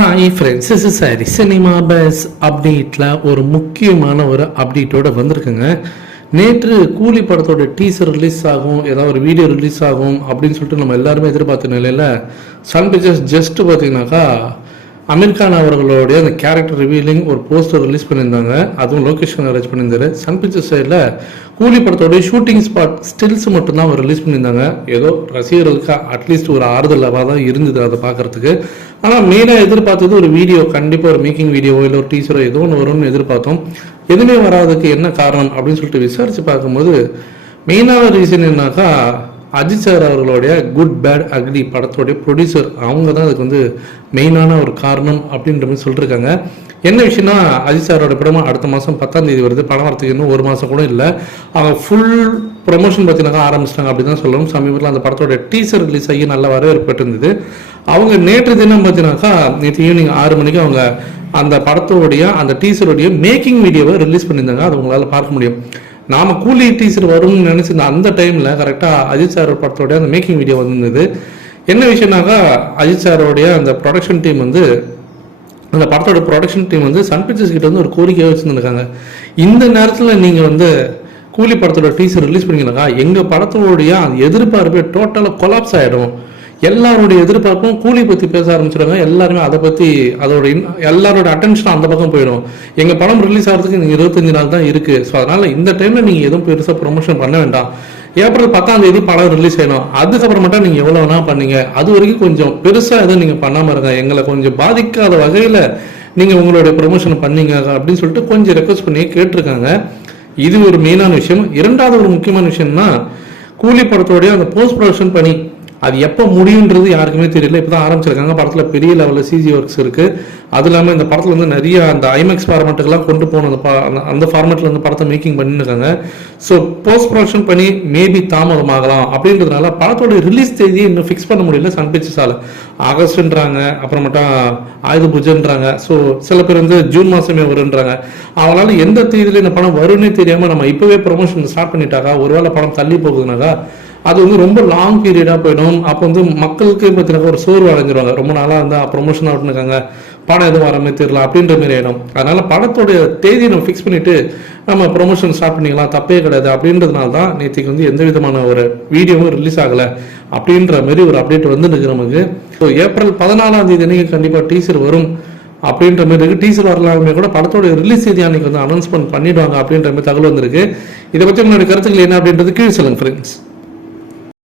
Hi friends is sorry cinema buzz அப்டேட்டில் ஒரு முக்கியமான ஒரு அப்டேட்டோட வந்திருக்குங்க. நேற்று கூலி படத்தோட டீசர் ரிலீஸ் ஆகும் ஏதாவது ஒரு வீடியோ ரிலீஸ் ஆகும் அப்படின்னு சொல்லிட்டு நம்ம எல்லாருமே எதிர்பார்த்த நிலையில் சன் பிக்சர்ஸ் ஜஸ்ட் பார்த்தீங்கன்னாக்கா அமீர் கான் அவர்களுடைய அந்த கேரக்டர் ரிவீலிங் ஒரு போஸ்டர் ரிலீஸ் பண்ணியிருந்தாங்க. அதுவும் லோகேஷ் அரேஞ்ச் பண்ணியிருந்தாரு. சன் பிக்சர் சைடில் கூலி படத்தோடைய ஷூட்டிங் ஸ்பாட் ஸ்டில்ஸ் மட்டும்தான் அவர் ரிலீஸ் பண்ணியிருந்தாங்க. ஏதோ ரசிகர்களுக்கு அட்லீஸ்ட் ஒரு ஆறுதலாக தான் இருந்தது அதை பார்க்கறதுக்கு. ஆனால் மெயினாக எதிர்பார்த்தது ஒரு வீடியோ கண்டிப்பாக ஒரு மேக்கிங் வீடியோவோ இல்லை ஒரு டீச்சரோ ஏதோ ஒன்று வரும்னு எதிர்பார்த்தோம். எதுவுமே வராததுக்கு என்ன காரணம் அப்படின்னு சொல்லிட்டு விசாரித்து பார்க்கும்போது மெயினான ரீசன் என்னாக்கா அஜித் சார் அவர்களுடைய குட் பேட் அக்லி படத்தோடைய ப்ரொடியூசர் அவங்க தான் அதுக்கு வந்து மெயினான ஒரு காரணம் அப்படின்ற மாதிரி சொல்லியிருக்காங்க என்ன விஷயம்னா அஜித் சாரோட படமாக அடுத்த மாதம் பத்தாம் தேதி வருது. படம் வரத்துக்கு இன்னும் ஒரு மாதம் கூட இல்லை. அவங்க ஃபுல் ப்ரொமோஷன் பார்த்தீங்கன்னா ஆரம்பிச்சிட்டாங்க அப்படி தான் சொல்லணும். சமீபத்தில் அந்த படத்தோட டீசர் ரிலீஸ் ஆகி நல்ல வரவேற்பட்டு இருந்தது அவங்க நேற்று தினம் பார்த்தீங்கன்னாக்கா நேற்று ஈவினிங் ஆறு மணிக்கு அவங்க அந்த படத்தோடைய அந்த டீசருடைய மேக்கிங் வீடியோவை ரிலீஸ் பண்ணியிருந்தாங்க. அது உங்களால் பார்க்க முடியும். நாம கூலி டீசர் வரும்னு நினைச்சிருந்த அந்த டைம்ல கரெக்டா அஜித் சார் படத்தோடைய அந்த மேக்கிங் வீடியோ வந்திருந்தது. என்ன விஷயம்னாக்கா அஜித் சாரோடைய அந்த ப்ரொடக்ஷன் டீம் வந்து அந்த படத்தோட ப்ரொடக்ஷன் டீம் வந்து சன் பிக்சர்ஸ் கிட்ட வந்து ஒரு கோரிக்கையாக வச்சுருந்துருக்காங்க. இந்த நேரத்தில் நீங்கள் வந்து கூலி படத்தோட டீசர் ரிலீஸ் பண்ணீங்கன்னாக்கா எங்கள் படத்தோடைய எதிர்பார்ப்பே டோட்டலாக கொலாப்ஸ் ஆகிடும் எல்லாருடைய எதிர்பார்ப்பும் கூலி பற்றி பேச ஆரம்பிச்சிடுவாங்க. எல்லாருமே அதை பற்றி அதோட இன் எல்லாரோட அட்டென்ஷன் அந்த பக்கம் போயிடும். எங்கள் படம் ரிலீஸ் ஆகிறதுக்கு நீங்கள் இருபத்தஞ்சு நாள் தான் இருக்குது ஸோ அதனால் இந்த டைமில் நீங்கள் எதுவும் பெருசாக ப்ரொமோஷன் பண்ண வேண்டாம். ஏப்ரல் பத்தாம் தேதி படம் ரிலீஸ் செய்யணும் அதுக்கப்புறமேட்டா நீங்கள் எவ்வளோ வேணா பண்ணீங்க. அது வரைக்கும் கொஞ்சம் பெருசாக எதுவும் நீங்கள் பண்ணாமல் இருங்க. எங்களை கொஞ்சம் பாதிக்காத வகையில் நீங்கள் உங்களுடைய ப்ரொமோஷன் பண்ணீங்க அப்படின்னு சொல்லிட்டு கொஞ்சம் ரெக்வஸ்ட் பண்ணி கேட்டிருக்காங்க. இது ஒரு மெயினான விஷயம். இரண்டாவது ஒரு முக்கியமான விஷயம்னா கூலி படத்தோடைய அந்த போஸ்ட் ப்ரொடக்ஷன் பணி. அது எப்போ முடியுன்றது யாருக்குமே தெரியல. இப்போ தான் ஆரம்பிச்சிருக்காங்க. படத்தில் பெரிய லெவலில் சிஜி ஒர்க்ஸ் இருக்குது அது இல்லாமல் இந்த படத்தில் வந்து நிறைய அந்த ஐமேக்ஸ் ஃபார்மெட்டுக்கெல்லாம் கொண்டு போன அந்த பா- அந்த- அந்த ஃபார்மெட்டில் வந்து படத்தை மேக்கிங் பண்ணியிருக்காங்க ஸோ போஸ்ட் ப்ரொடக்ஷன் பண்ணி மேபி தாமதமாகலாம். அப்படின்றதுனால படத்தோட ரிலீஸ் தேதியை இன்னும் ஃபிக்ஸ் பண்ண முடியல சன் பிக்சர்ஸால் ஆகஸ்ட்ன்றாங்க. அப்புறமேட்டா ஆயுத பூஜைன்றாங்க. ஸோ சில பேர் வந்து ஜூன் மாதமே வருன்றாங்க. அவங்களால எந்த தேதியில் இந்த படம் வரும்னே தெரியாமல் நம்ம இப்போவே ப்ரொமோஷன் ஸ்டார்ட் பண்ணிட்டாக்கா ஒருவேளை படம் தள்ளி போகுதுனாக்கா அது வந்து ரொம்ப லாங் பீரியடாக போயிடும். அப்போ வந்து மக்களுக்கு பார்த்தீங்கன்னா ஒரு சோர்வு அடைஞ்சிருவாங்க. ரொம்ப நாளாக இருந்தால் ப்ரொமோஷன் ஆகிட்டுருக்காங்க படம் எதுவும் வரமே தெரியல அப்படின்ற மாதிரி ஆயிடும். அதனால படத்தோடைய தேதியை நம்ம ஃபிக்ஸ் பண்ணிட்டு நம்ம ப்ரொமோஷன் ஸ்டார்ட் பண்ணிக்கலாம். தப்பே கிடையாது. அப்படின்றதுனால தான் நேற்றுக்கு வந்து எந்த விதமான ஒரு வீடியோவும் ரிலீஸ் ஆகலை. அப்படின்ற மாதிரி ஒரு அப்டேட் வந்துருக்கு நமக்கு. ஸோ ஏப்ரல் பதினாலாம் தேதி அன்னைக்கு கண்டிப்பாக டீசர் வரும். அப்படின்ற மாதிரி இருக்கு. டீசர் வரலாமே கூட படத்தோட ரிலீஸ் தேதி அன்னைக்கு வந்து அனௌன்ஸ்மெண்ட் பண்ணிடுவாங்க அப்படின்ற மாதிரி தகவல் வந்திருக்கு. இதை பற்றி உங்களுடைய கருத்துக்கள் என்ன அப்படின்றது கீழ் சொல்லுங்க ஃப்ரெண்ட்ஸ்